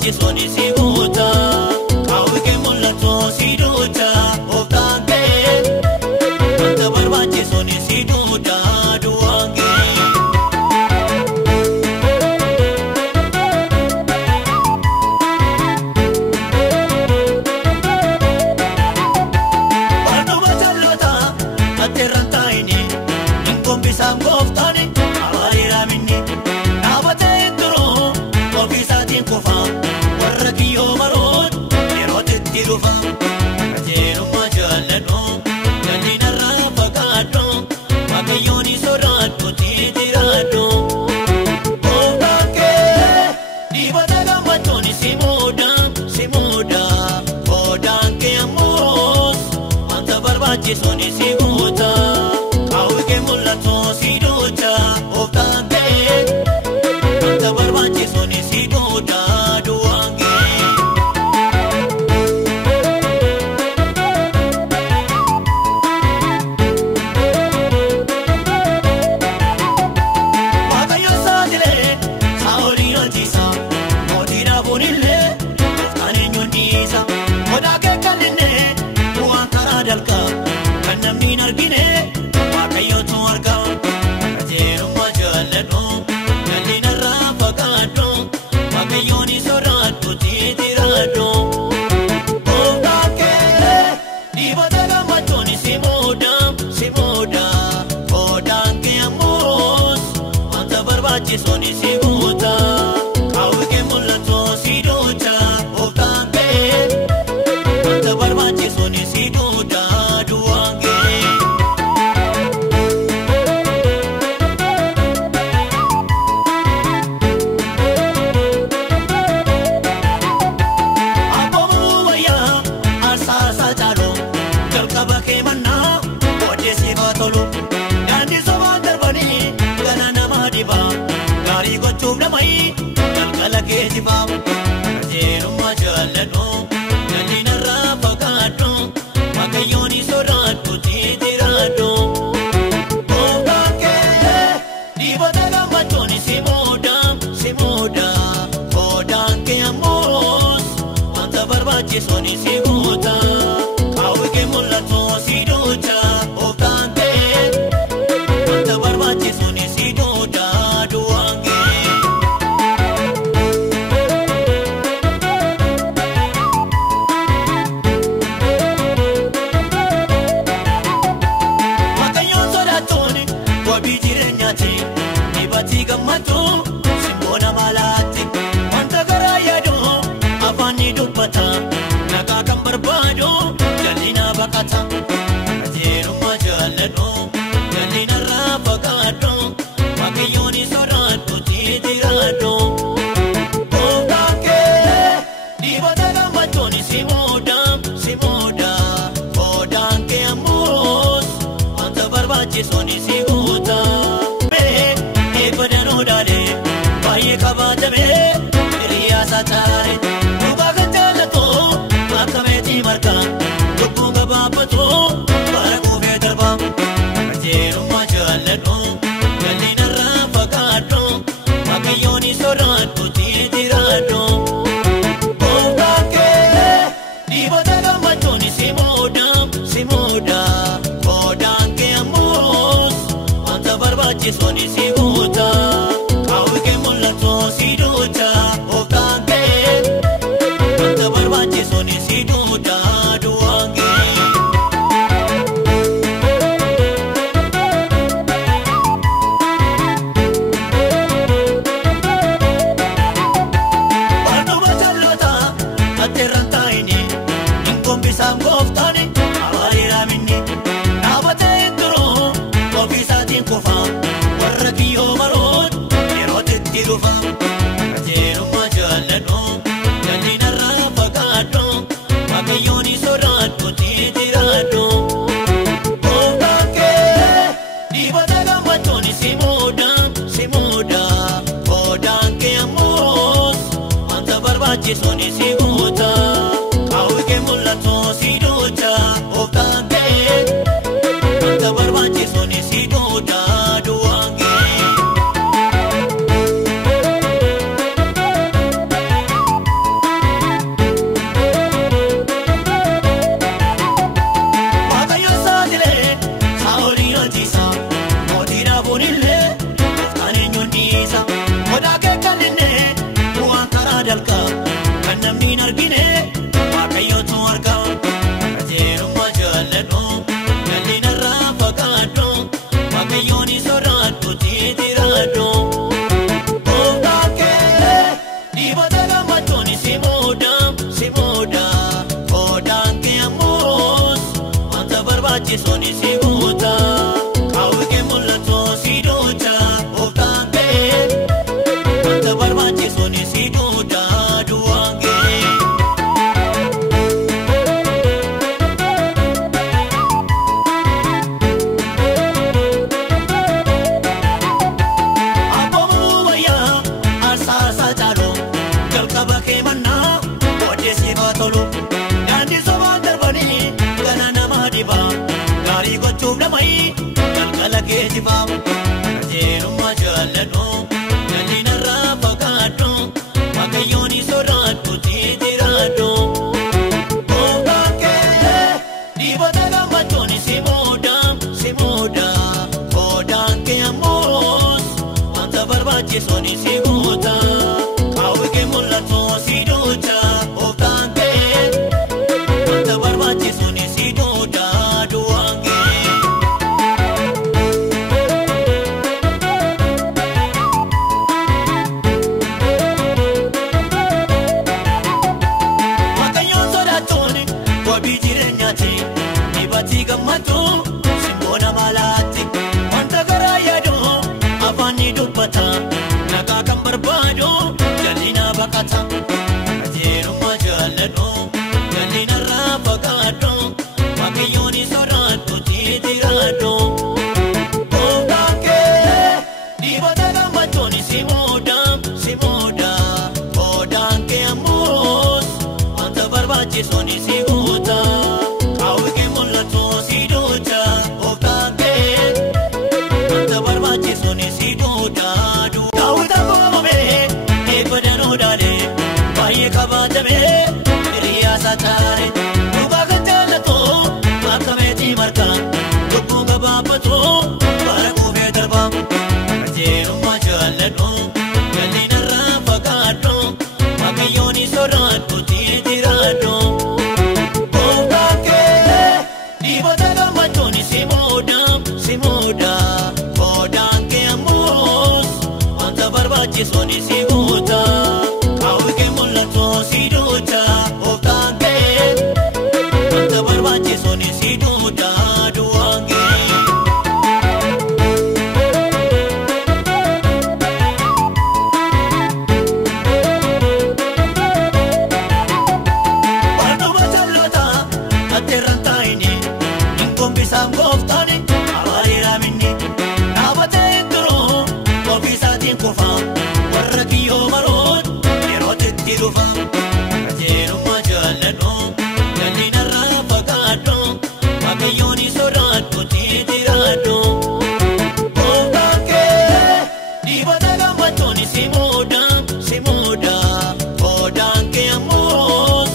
barbaachisu ni si goota qaawwi kee mul'atu si duuta of taatee wanta barbaachisu ni si duuta duwwaan kee. Barnuma jal'oota atteerran taa'ini hin gombisaan gooftaani abaariidhaa minni dhaabatee turuu ofiisaatiin kufa warra kiyyoo maroon yeroo itti dhufa qajeelummaa jaalladhu jal'inarraa fagaadhu Waaqayyoon sodaadhu jiraadhu gooftaan kee dibata gammachuun si muuda goodaan kee ammoos wanta barbaachisu ni si goota qaawwi kee mul'atu si duuta of taatee wanta barbaachisu ni si duuta duwwaan kee. Waaqayyo saaxilee saa'oliin hojjiisa mootii dhaabuunillee gooftaan eenyuun dhiisa odaa kee kallinnee bu'aan karaa dalqa kan namni hin argine Waaqayyootu arga qajeelummaa jaalladhu jal'inarraa fagaadhu Waaqayyoon sodaadhu jiraadhu gooftaan kee dibata gammachuun si muuda goodaan kee ammoos wanta barbaachisu ni si goota qaawwi kee mul'atu si duuta of taatee wanta barbaachisu ni si duuta duwwaan kee. Abboomuu wayyaa arsaasaa caalu jalqaba kee mannaa odeessiifaa tolu daandii sobaan darbanii gala namaa dhibaa gaarii gochuuf namayii galgala kee jibaa qajeelummaa jaalladhu jal'inarraa fagaadhu Waaqayyoon sodaadhu jiraadhu gooftaan kee dibata gammachuun si muuda goodaan kee ammoos wanta barbaachisu ni si goota qaawwi kee mul'atu si duuta of taatee wanta barbaachisu ni si duuta duwwaan kee. Waaqayyoon sodaachuun wabii jireenyaati dibata gammachuu simboo nama laatti wanta garaa yaadu afaan ni dubbata nagaa kan barbaadu jal'inaa baqata qajeelummaa jaalladhu jal'inarraa fagaadhu Waaqayyoon sodaadhu jiraadhu gooftaan kee dibata gammachuun si muuda goodaan kee ammoos wanta barbaachisu ni si goota eebbadanuu dhaalee baay'ee qabaatamee hiriyaasaa taa'e dhugaa kan jaallatu akka meetii margaa lubbuu gabaabbatu bara kuufee darba qajeelummaa jaalladhu jal'inarraa fagaadhu Waaqayyoon sodaadhu jiraadhu gooftaan kee dibata gammachuun si muuda goodaan kee ammoos wanta barbaachisu ni si goota qaawwi kee mul'atu si duuta of taatee wanta barbaachisu ni si duuta duwwaan kee. Barnuma jal'oota atteerran taa'ini hin gombisaan gooftaani abaariidhaa minni dhaabatee turuu ofiisaatiin kufa warra kiyyoo maroon yeroo itti dhufa qajeelummaa jaalladhu jal'inarraa fagaadhu Waaqayyoon sodaadhu jiraadhu gooftaan kee dibata gammachuun si muuda goodaan kee ammoos wanta barbaachisu ni si goota qaawwi kee mul'atu si duuta of taatee wanta barbaachisu ni si duuta duwwaan kee. si duudhaadhu waan ga'e. Abboomuu wayyaa arsaasaa caaluu jalqaba kee mannaa odeessii baatolu daandii sobaan darbanii gana namaa dhibaa gaarii gochuuf namayii galgala geejjibaa qajeelummaa jaalladhu jal'inaa irraa fagaadhu Waaqayyoon sodaadhu jiraadhu gooftaan kee dhiibota gammachuun si muuda godaan kee ammoos wanta barbaachisuun si guuta qaawwi kee mul'atu si duucha gooftaan kee wanta barbaachisuun si duudhaadhu waan ga'e. Waaqayyoon sodaachuun wabii jireenyaati dhibatii gammachuu simboona maalaatti wanta garaa yaadu afaan ni dubbata nagaa kan barbaadu jal'inaa baqata qajeelummaa jaalladhu jal'inaa irraa fagaadhu Waaqayyoon sodaadhu jiraadhu gooftaan kee dhiibota gammachuun si muuda godaan kee ammoos wanta barbaachisuun si guuta qaawwi kee mul'atu si duucha gooftaan kee wanta barbaachisuun si duudhaadhu. Daawwita boobamee eebba danuu dhaalee baay'ee kabaatamee hiriyaasa taa'e dhugaa kan jaallatu akka meetii margaa lubbuu gabaabbatu bara kuufee darbaa qajeelummaa jaalladhu jal'inaa irraa fagaadhu Waaqayyoon sodaadhu jiraadhu gooftaan kee dhiibota gammachuun si muuda godaan kee ammoos wanta barbaachisuun si guuta qaawwi kee mul'atu si duucha gooftaan kee wanta barbaachisuun si duudhaadhu waan ga'e. Barnuma jalloota atteerran taa'ini hin gombisaan gooftaan abaariidhaa minni dhaabatee hin turu ofiisaatiin kufa warra kiyyoo maroon yerootitti dhufa qajeelummaa jaalladhu jal'inaa irraa fagaadhu Waaqayyoon sodaadhu jiraadhu gooftaan kee dhiibota gammachuun si muuda godaan kee ammoos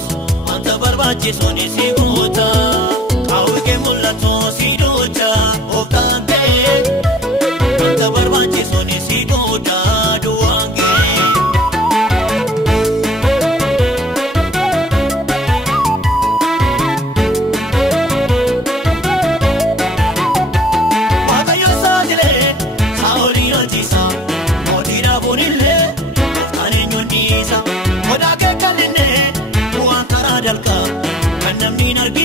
wanta barbaachisuun si guuta qaawwi kee mul'atu si duucha gooftaan kee wanta barbaachisuun si duudhaadhu waan ga'e. Waaqayyoon saaxilee saa'oliin hojiisa mootii dhaabuun illee gooftaan eenyuun dhiisa godaa kee kan inni bu'aan karaa dalqa kan namni hin argine